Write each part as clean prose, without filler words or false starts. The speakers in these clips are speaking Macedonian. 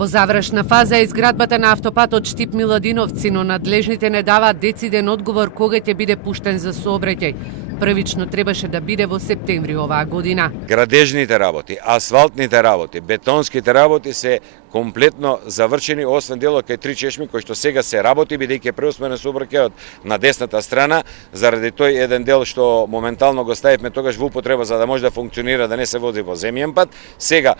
Во завршна фаза е изградбата на автопатот Штип Миладиновци, но надлежните не даваат дециден одговор кога ќе биде пуштен за сообраќај. Првично требаше да биде во септември оваа година. Градежните работи, асфалтните работи, бетонските работи се комплетно завршени, освен делот кај Три чешми, кој што сега се работи, бидејќи преусмерен сообраќајот на десната страна, заради тој еден дел што моментално го ставивме тогаш во употреба за да може да функционира, да не се вози во земјен пат. Сега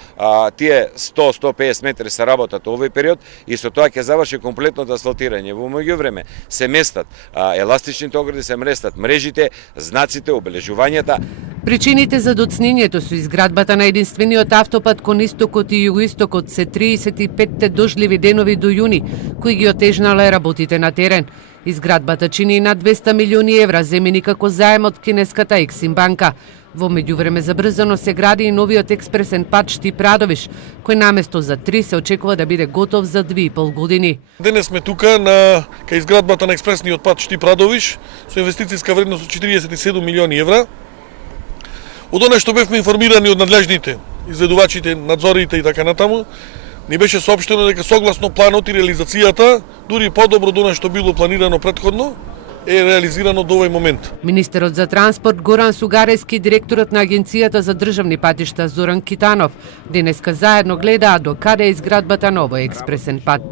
тие 100-150 метри се работат овој период и со тоа ќе заврши комплетното асфалтирање. Во меѓувреме се местат еластичните огради, се местат мрежите, знаците, обележувањата. Причините за доцнењето со изградбата на единствениот автопат кон истокот и југоистокот се 35 дожливи денови до јуни, кои ги отежнале работите на терен. Изградбата чини над 200 милиони евра земени како заем од кинеската Ексим банка. Во меѓувреме забрзано се гради и новиот експресен пат Штип Радовиш, кој наместо за 3 се очекува да биде готов за 2,5 години. Денес сме тука на кај изградбата на експресниот пат Штип Радовиш со инвестицијска вредност од 47 милиони евра. Од она што бевме информирани од надлежните, изведувачите, надзорите и така натаму, ни беше соопштено дека согласно планот и реализацијата, дури подобро од она што било планирано претходно, е реализирано до овој момент. Министерот за транспорт Горан Сугарески и директорот на Агенцијата за државни патишта Зоран Китанов денеска заедно гледаат до каде е изградбата на овој експресен пат.